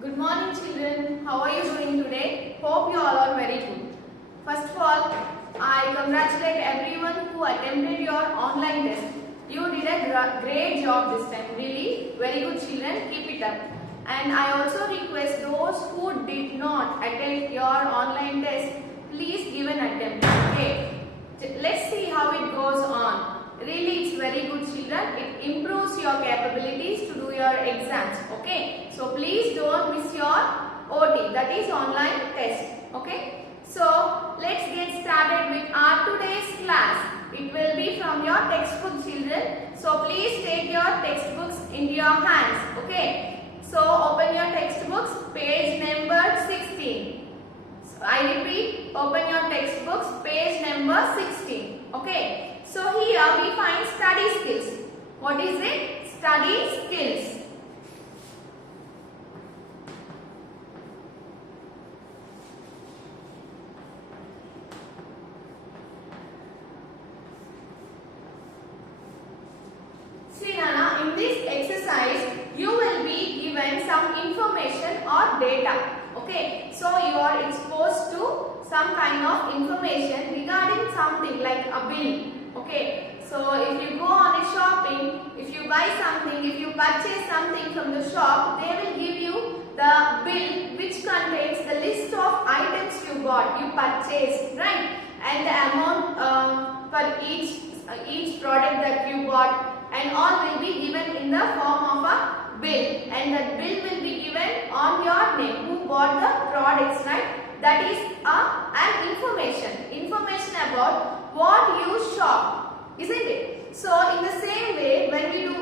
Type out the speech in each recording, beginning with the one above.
Good morning children. How are you doing today? Hope you all are very good. First of all, I congratulate everyone who attempted your online test. You did a great job this time. Really, very good children. Keep it up. And I also request those who did not attend your online test, please give an attempt. Okay. Let's see how it goes on. Really, it's very good children. It improves your capabilities to do your exams. Okay. So please don't miss your OT, that is online test. Okay. So let's get started with our today's class. It will be from your textbook children. So please take your textbooks into your hands. Okay. So open your textbooks, page number 16. So I repeat, open your textbooks, page number 16. Okay. So here we find study skills. What is it? Study skills. See Nana, in this exercise you will be given some information or data. Okay, so you are exposed to some kind of information regarding something like a bill. Okay, so if you go on a shopping, if you buy something, if you purchase something from the shop, they will give you the bill which contains the list of items you bought, you purchased, right? And the amount for each product that you bought, and all will be given in the form of a bill, and that bill will be given on your name, who bought the products, right? That is an information about what you shop, isn't it? So in the same way, when we do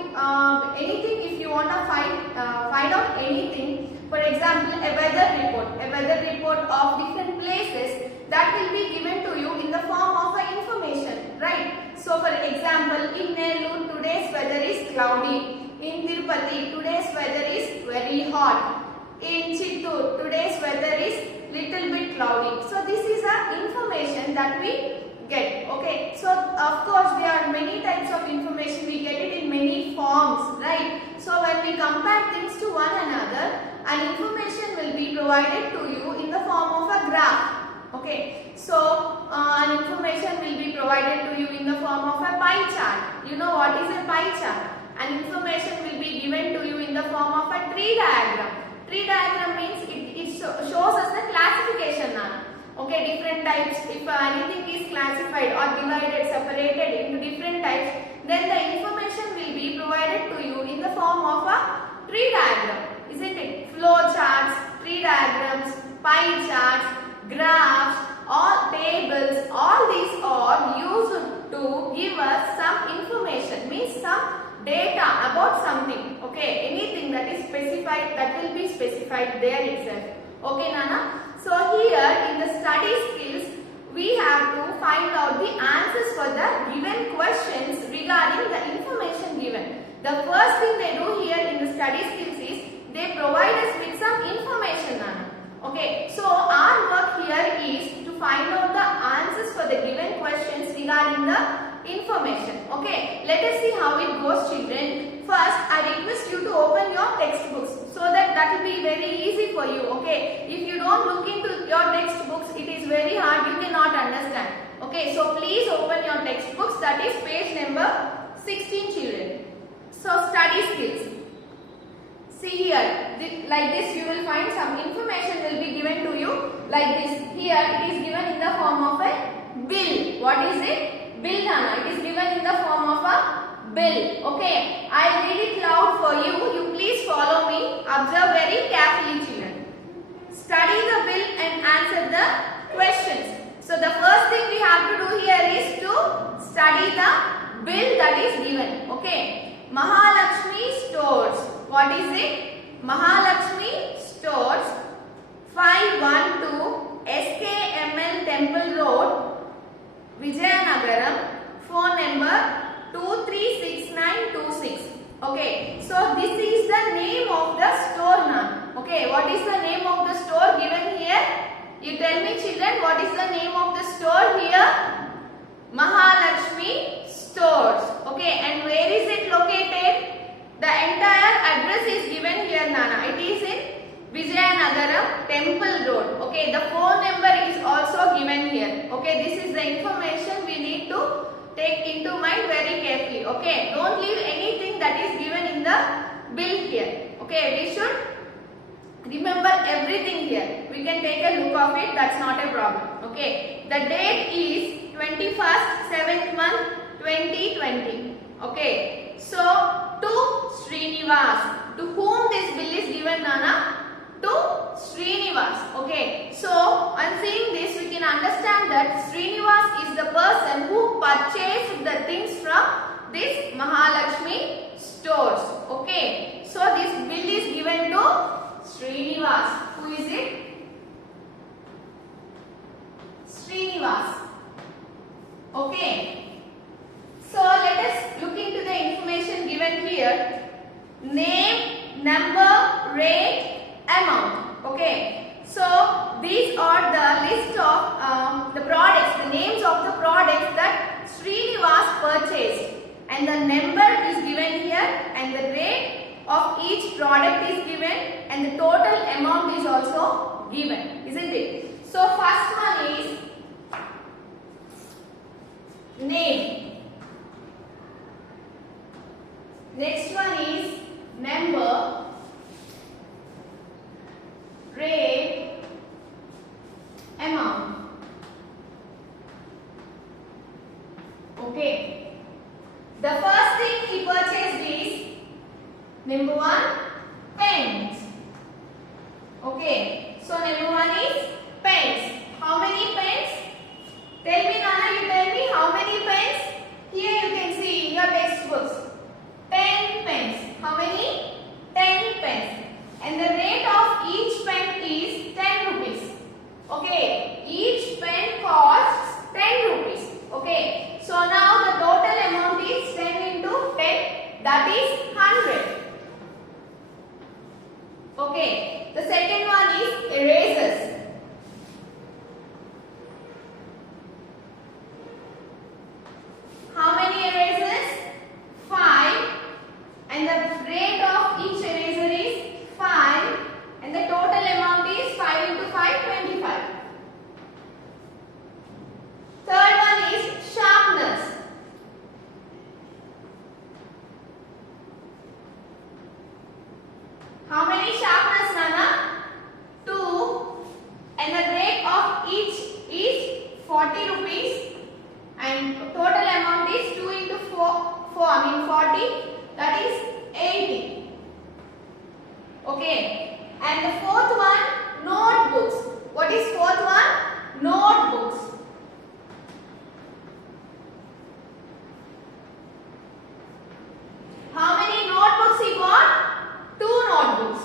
anything, if you want to find out anything, for example a weather report of different places, that will be given to you in the form of an information, right? So for example, in Nellore today's weather is cloudy, in Tirupati today's weather is very hot, in Chittoor today's weather is little bit cloudy. So this is a information that we get. Okay, so of course there are many types of information, we get it in many forms, right? So when we compare things to one another, an information will be provided to you in the form of a graph. Okay, so an information will be provided to you in the form of a pie chart. You know what is a pie chart? An information will be given to you in the form of a tree diagram. Tree diagram means it shows us the classification now. Okay, different types. If anything is classified or divided, separated into different types, then the information will be provided to you in the form of a tree diagram, isn't it? Flow charts, tree diagrams, pie charts, graphs, all tables, all these are used to give us some information, means some data about something. Okay, anything that is specified, that will be specified there itself. Okay Nana, so here in the study skills we have to find out the answers for the given questions regarding the information given. The first thing they do here in the study skills is they provide us with some information, Nana. Okay, so our work here is to find out the answers for the given questions regarding the information. Okay, let us see how it goes children. First, I request you to open your textbooks so that will be very easy for you. Okay, if you don't look into your textbooks, it is very hard, you cannot understand. Okay, so please open your textbooks, that is page number 16 children. So study skills. See here, like this you will find some information will be given to you like this. Here it is given in the form of a bill. What is it? Bill, Nana. It is given in the form of a bill. Okay, I read it loud for you. You please follow me. Observe very carefully children. Study the bill and answer the questions. So the first thing we have to do here is to study the bill that is given. Okay, Mahalakshmi Stores. What is it? Mahalakshmi Stores, 512 SKML Temple Road, Vijayanagaram, phone number 236926. Okay, so this is the name of the store now. Okay, what is the name of the store given here? You tell me children, what is the name of the store here? Mahalakshmi Stores. Okay, and where is it located? The entire address is given here, Nana. It is in Vijay Okay, the phone number is also given here. Okay, this is the information we need to take into mind very carefully. Okay, don't leave anything that is given in the bill here. Okay, we should remember everything here. We can take a look of it, that's not a problem. Okay, the date is 21st 7th month 2020. Okay, so to Srinivas, to whom this bill is given, Nana? To Srinivas. Okay, so on seeing this we can understand that Srinivas is the person who purchased the things from this Mahalakshmi stores. Okay, so this bill is given to Srinivas. Who is it? Srinivas. Okay, so let us look into the information given here. Name, number, rate, amount. Okay, so these are the list of the products, the names of the products that Srinivas purchased, and the number is given here, and the rate of each product is given, and the total amount is also given, isn't it? So first one is name, next one is number, rate, amount. Okay, the first thing he purchased is number 1, pens. Okay, so number 1 is pens. How many pens? Tell me, Nana, you tell me how many pens? Here you can see in your textbooks 10 pens. How many? 10 pens. And the rate of each pen is 10 rupees. Okay, each pen costs 10 rupees. Okay, so now the total amount is 10 into 10, that is 100. Okay, the second one is erasers. How many erasers? 5, and the rate of each eraser is 5, and the total amount is 5 into 5, 25. Third one is sharpeners. How many sharpeners, Nana? 2, and the rate of each is 40 rupees, and total amount is 2 into 40, that is 80. Okay, and the fourth one, notebooks. What is fourth one? Notebooks. How many notebooks he bought? 2 notebooks.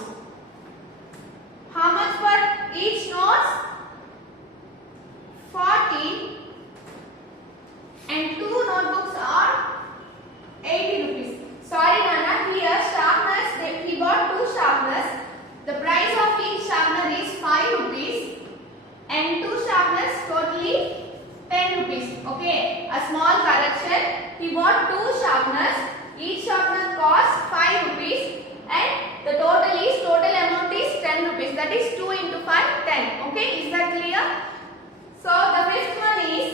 How much for each notes? 40, and 2 notebooks are 80 rupees. Sorry, Nana, here sharpeners, he bought 2 sharpeners. The price of each sharpener is 5 rupees, and 2 sharpeners totally 10 rupees. Okay, a small correction. He bought 2 sharpeners. Each sharpener costs 5 rupees, and the total amount is 10 rupees. That is 2 into 5, 10. Okay, is that clear? So the fifth one is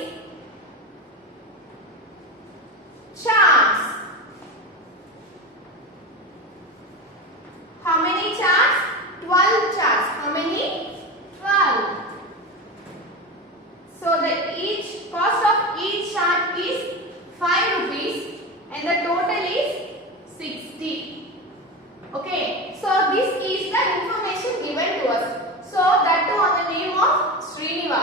charts. How many charts? 12 charts. How many? 12. So the each cost of each chart is 5 rupees, and the total is 60. Okay, so this is the information given to us. So that too on the name of Srinivas.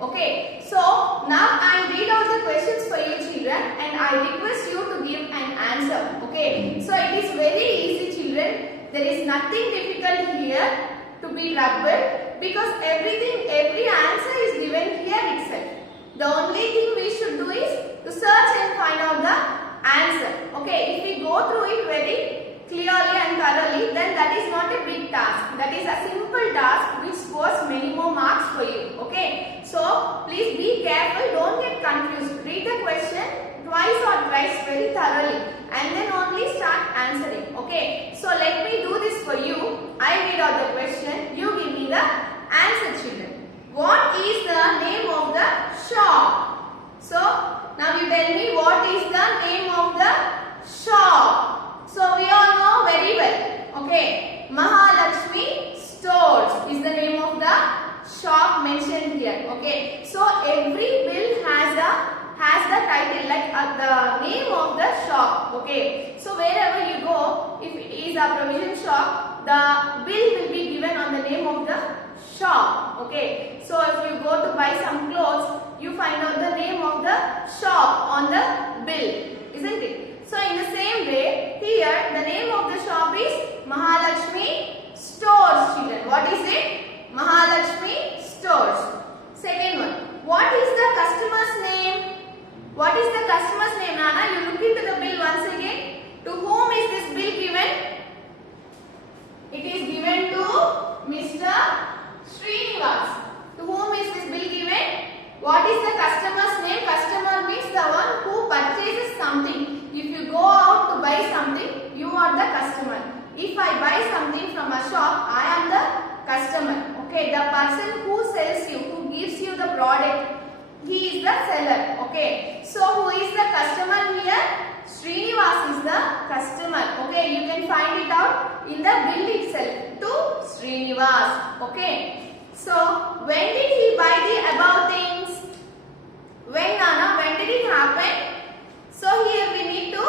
Okay, so now I read out the questions for you children and I request you to give an answer. Okay, so it is very easy children. There is nothing difficult here to be troubled because every answer is given here itself. The only thing we should do is to search and find out the answer. Okay, if we go through it very clearly and thoroughly, then that is not a big task. That is a simple task which scores many more marks for you. Okay, so please be careful, don't get confused. Read the question twice or thrice very thoroughly and then only start answering. Okay, so let me do this for you. I read out the question, you give me the answer children. What is the name of the shop? So now you tell me what is the name of the shop. So we all know very well. Okay, Mahalakshmi Stores is the name of the shop mentioned here. Okay, so every bill has the title like the name of the shop. Okay, so wherever you go, if it is a provision shop, the bill will be given on the name of the shop. Okay, so if you go to buy some clothes, you find out the name of the shop on the bill, isn't it? So in the same way, here the name of the shop is Mahalakshmi Stores children. What is it? Mahalakshmi Stores. Second one, what is the customer's name? What is the customer's name, Nana? You look into the bill once again. To whom is this bill given? It is given to Mr. Srinivas. To whom is this bill given? What is the customer's name? Customer means the one who purchases something. If you go out to buy something, you are the customer. If I buy something from a shop, I am the customer. Okay, the person who sells you, who gives you the product, he is the seller. Okay, so who is the customer here? Srinivas is the customer. Okay, you can find it out in the bill itself. To Srinivas. Okay, so when did he buy the above things? When, Nana? When did it happen? So here we need to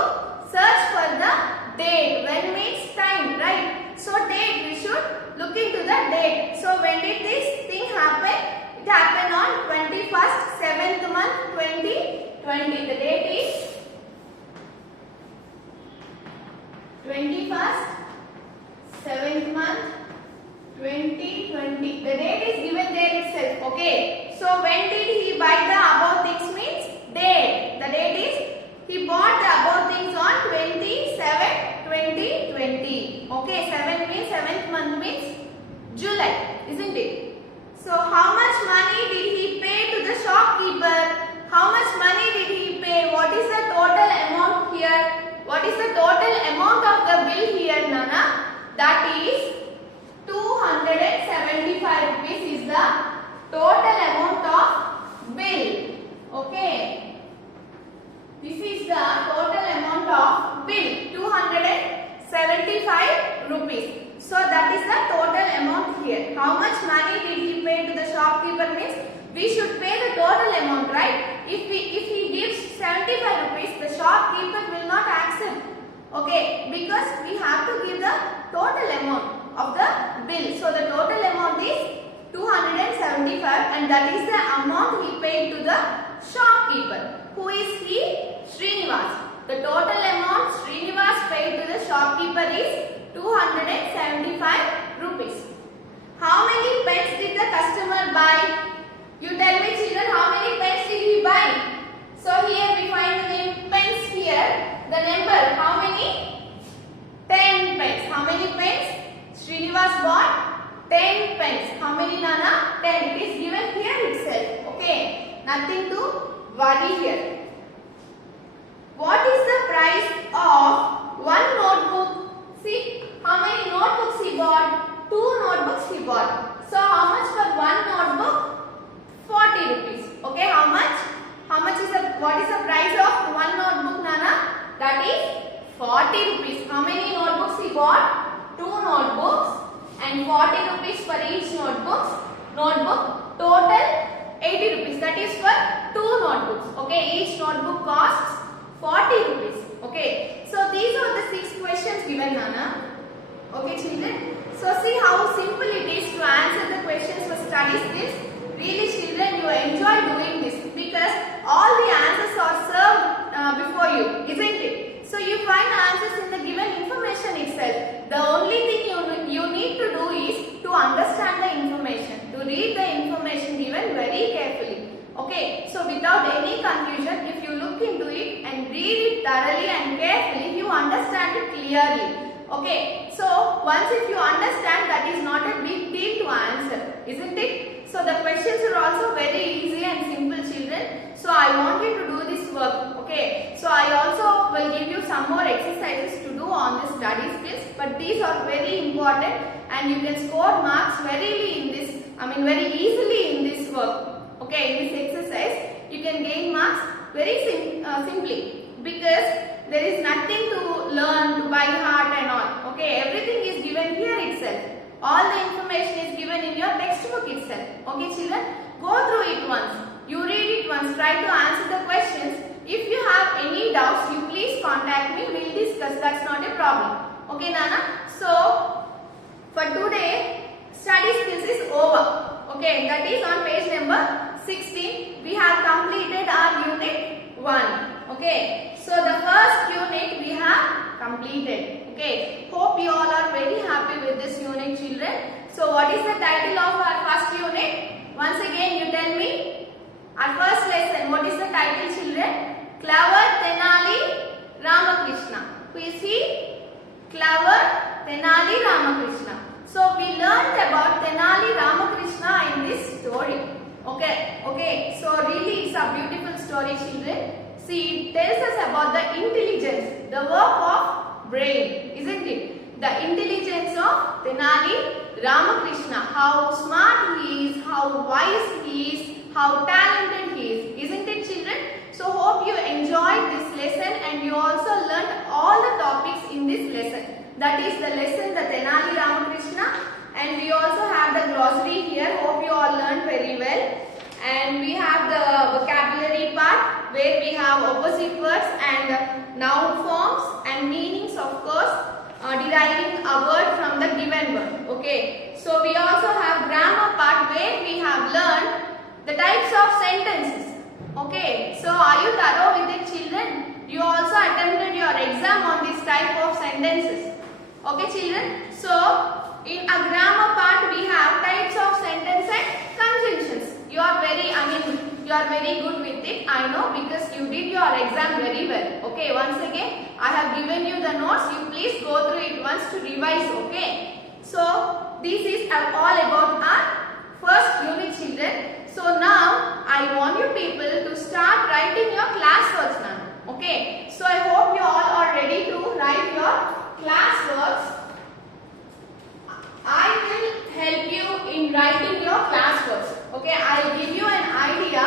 search for the date. When means time, right? So date, we should look into the date. So when did this thing happen? It happened on 21st, 7th month, 2020. The date is 21st, 7th month, 2020. The date is given there itself. Okay. So when did he buy the above things means date. The date is he bought the above things on 27/2020. Okay. 7 means 7th month means July, isn't it? So how much money did he pay to the shopkeeper? How much money did he pay? What is the total amount here? What is the total amount of the bill here, Nana? That is 275 rupees is the total amount of bill. Okay. This is the total amount of bill. 275 rupees. So that is the total amount here. How much money did he pay to the shopkeeper means we should pay the total amount, right? If he gives 75 rupees, the shopkeeper will not accept. Okay, because we have to give the total amount of the bill. So the total amount is 275 and that is the amount he paid to the shopkeeper. Who is he? Srinivas. The total amount Srinivas paid to the shopkeeper is 275 rupees. How many pens did the customer buy? You tell me children, how many pens did he buy? So here we find the name pens here. The number, how many? 10 pens. How many pens? Srinivas bought 10 pens. How many, Nana? 10. It is given here itself. Okay. Nothing to worry here. What is the price of one notebook? See, how many notebooks he bought? 2 notebooks he bought. So how much for one notebook? 40 rupees. Okay, how much? What is the price of one notebook, Nana? That is 40 rupees. How many notebooks he bought? 2 notebooks and 40 rupees for each notebook. Total 80 rupees. That is for 2 notebooks. Okay, each notebook costs 40 rupees. Okay, so these are the 6 questions given, Nana. Okay, children. So see how simple it is to answer the questions for study skills. Really, children, you enjoy without any confusion, if you look into it and read it thoroughly and carefully, you understand it clearly. Okay, so once if you understand, that is not a big deal to answer, isn't it? So the questions are also very easy and simple, children. So I want you to do this work. Okay, so I also will give you some more exercises to do on the study skills, but these are very important and you can score marks very easily in this work. Okay, in this exercise you can gain marks very simply, because there is nothing to learn to by heart and all. Okay, everything is given here itself. All the information is given in your textbook itself. Okay, children, go through it once. You read it once. Try to answer the questions. If you have any doubts, you please contact me. We'll discuss. That's not a problem. Okay, Nana. So for today, study skills is over. Okay, that is on page number 16. We have completed our unit 1. Okay, so the first unit we have completed. Okay, hope you all are very happy with this unit, children. So what is the title of our first unit? Once again you tell me. Our first lesson, what is the title, children? Clever Tenali Ramakrishna. Who is he? Clever Tenali Ramakrishna. So we learned about Tenali Ramakrishna in this story. Okay, so really it's a beautiful story, children. See, it tells us about the intelligence, the work of brain, isn't it? The intelligence of Tenali Ramakrishna, how smart he is, how wise he is, how talented he is, isn't it, children? So hope you enjoyed this lesson and you also learned all the topics in this lesson. That is the lesson, the Tenali Ramakrishna, and we also have the glossary here. Hope you all learned very well. And we have the vocabulary part where we have opposite words and noun forms and meanings, of course, deriving a word from the given word. Okay, so we also have grammar part where we have learned the types of sentences. Okay, so are you thorough with it, children? You also attempted your exam on this type of sentences. Okay, children, so in a grammar part we have types of sentence and conjunctions. You are very good with it, I know, because you did your exam very well. Okay, once again I have given you the notes. You please go through it once to revise. Okay, so this is all about our first unit, children. So now I want you people to start writing your class works now. Okay, so I hope you all are ready to write your class works. I will help you in writing your class works. Okay, I will give you an idea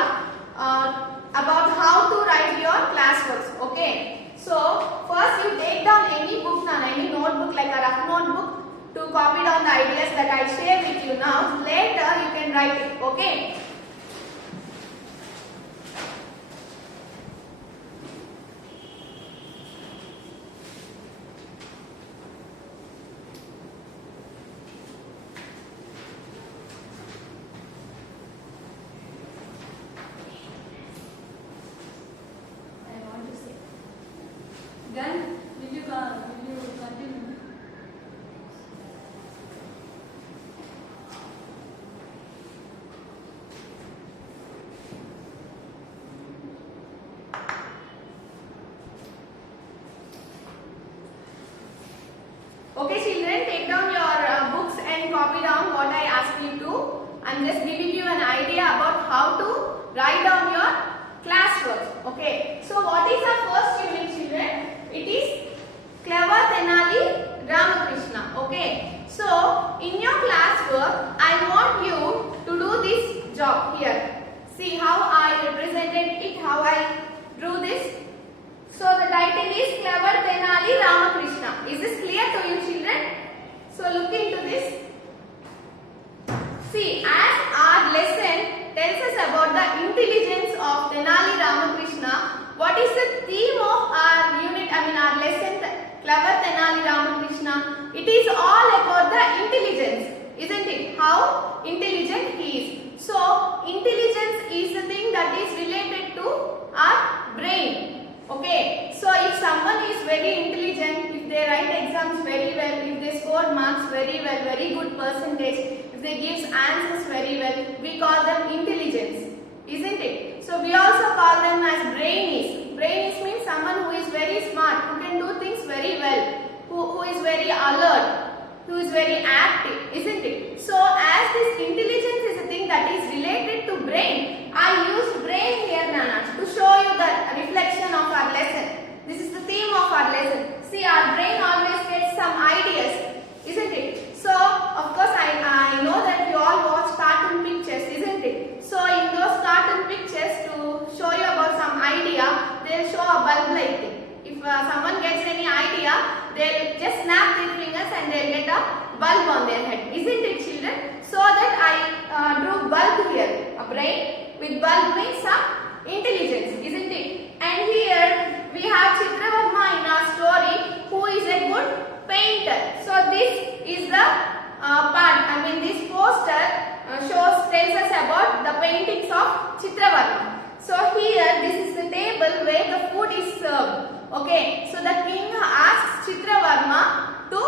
about how to write your class works. Okay, so first you take down any book now, any notebook like a rough notebook to copy down the ideas that I share with you now. Later you can write it. Okay. Then will you continue? Okay, children, take down your books and copy down what I asked you to. I'm just giving you an idea about how to write down your class works. Okay, so what is our first unit, children? It is Clever Tenali Ramakrishna. Okay, so in your class work, I want you to do this job here. See how I represented it, how I drew this. So the title is Clever Tenali Ramakrishna. Is this clear to you, children? So look into this. See, as our lesson tells us about the intelligence of Tenali Ramakrishna, what is the theme of our unit, our lesson, Clever Tenali Ramakrishna? It is all about the intelligence, isn't it? How intelligent he is. So, intelligence is the thing that is related to our brain. Okay, so if someone is very intelligent, if they write exams very well, if they score marks very well, very good percentage, if they give answers very well, we call them intelligence, isn't it? So we also call them as brainies. Brainies means someone who is very smart, who can do things very well, who is very alert, who is very active, isn't it? So as this intelligence is a thing that is related to brain, I used brain here, Nana, to show you the reflection of our lesson. This is the theme of our lesson. See, our brain always gets some ideas, isn't it? So of course I know that you all watch cartoon pictures, isn't it? So in those cartoon pictures, to show you about some idea, they'll show a bulb like thing. If someone gets any idea, they'll just snap their fingers and they'll get a bulb on their head, isn't it, children? So that I drew bulb here. A brain with bulb means some intelligence, isn't it? And here we have Chitravarma in our story, who is a good painter. So this is the this poster tells us about the paintings of Chitravarma. So here this is the table where the food is served. Okay, so the king asks Chitravarma to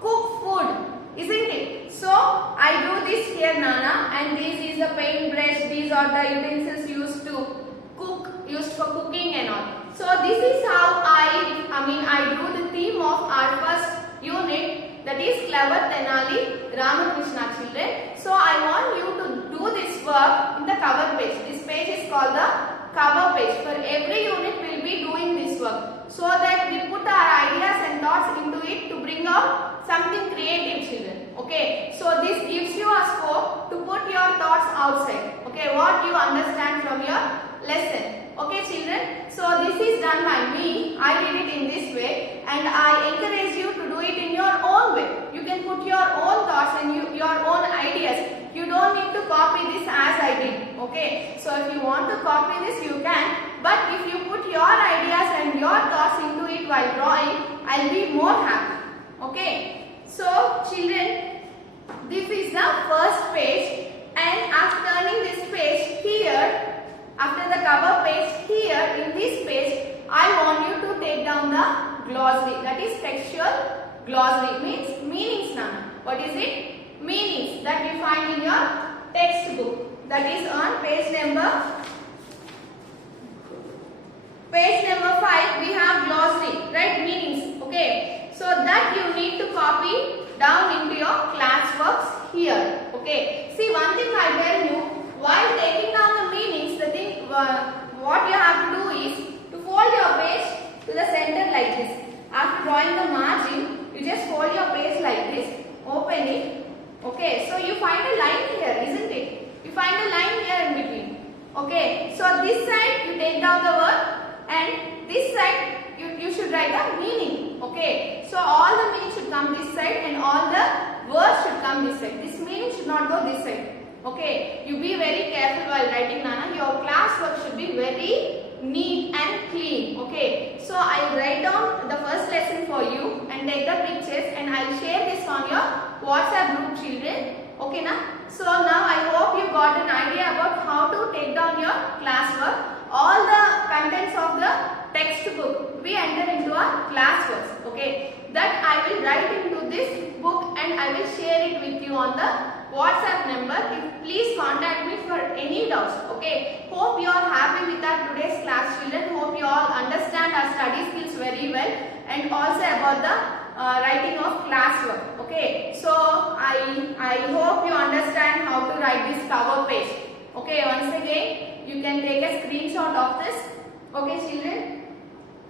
cook food, isn't it? So I do this here, Nana, and this is the paintbrush. These are the utensils used for cooking and all. So this is how I drew the theme of our first unit, that is Clever Tenali Ramakrishna, children. So I want you to do this work in the cover page. This page is called the cover page. For every unit we will be doing this work, so that we put our ideas and thoughts into it to bring out something creative, children. Okay, so this gives you a scope to put your thoughts outside. Okay, what you understand from your lesson. Okay, children, so this is done by me. I did it in this way, and I encourage you to do it in your own way. You can put your own thoughts and your own ideas. You don't need to copy this as I did. Okay, so if you want to copy this, you can. But if you put your ideas and your thoughts into it while drawing, I'll be more happy. Okay, so children, this is the first page, and after turning this page here, after the cover page here, in this page, I want you to take down the glossary. That is textual glossary, means meanings now. What is it? Meanings that you find in your textbook. That is on page number 5. We have glossary, right? Meanings. Okay. So that you need to copy down into your classworks here. Okay. See, one thing I tell you, while taking down the meanings, the thing what you have to do is to fold your page to the center like this. After drawing the margin, you just fold your page like this, open it. Okay, so you find a line here, isn't it? You find a line here in between. Okay, so this side you take down the word, and this side you should write the meaning. Okay, so all the meaning should come this side and all the words should come this side. This meaning should not go this side. Okay, you be very careful while writing, Nana. Your classwork should be very neat and clean. Okay, so I will write down the first lesson for you and take the pictures, and I will share this on your WhatsApp group, children. Okay, na? So now I hope you got an idea about how to take down your classwork. All the contents of the textbook we enter into our classworks. Okay, that I will write into this book and I will share it with you on the WhatsApp number. Please contact me for any doubts. Okay, hope you are happy with our today's class, children. Hope you all understand our study skills very well, and also about the writing of classwork. Okay, so I hope you understand how to write this cover page. Okay, once again you can take a screenshot of this. Okay, children,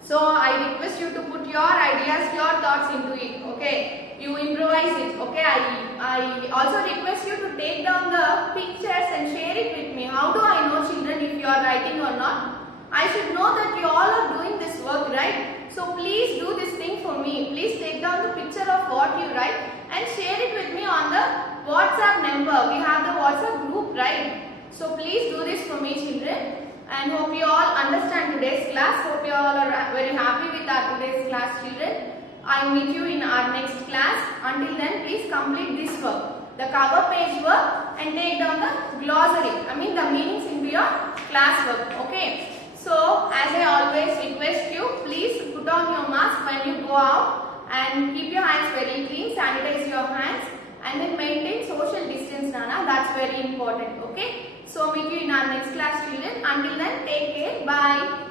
so I request you to put your ideas, your thoughts into it. Okay, you improvise it. Okay, I also request you to take down the pictures and share it with me. How do I know, children, if you are writing or not? I should know that you all are doing this work, right? So please do this thing for me. Please take down the picture of what you write and share it with me on the WhatsApp number. We have the WhatsApp group, right? So please do this for me, children. And hope you all understand today's class. Hope you all are very happy with our today's class, children. I meet you in our next class. Until then, please complete this work, the cover page work, and take down the glossary. The meanings into your class work. Okay. So as I always request you, please put on your mask when you go out and keep your hands very clean. Sanitize your hands and then maintain social distance, Nana. That's very important. Okay. So meet you in our next class children. Until then, take care. Bye.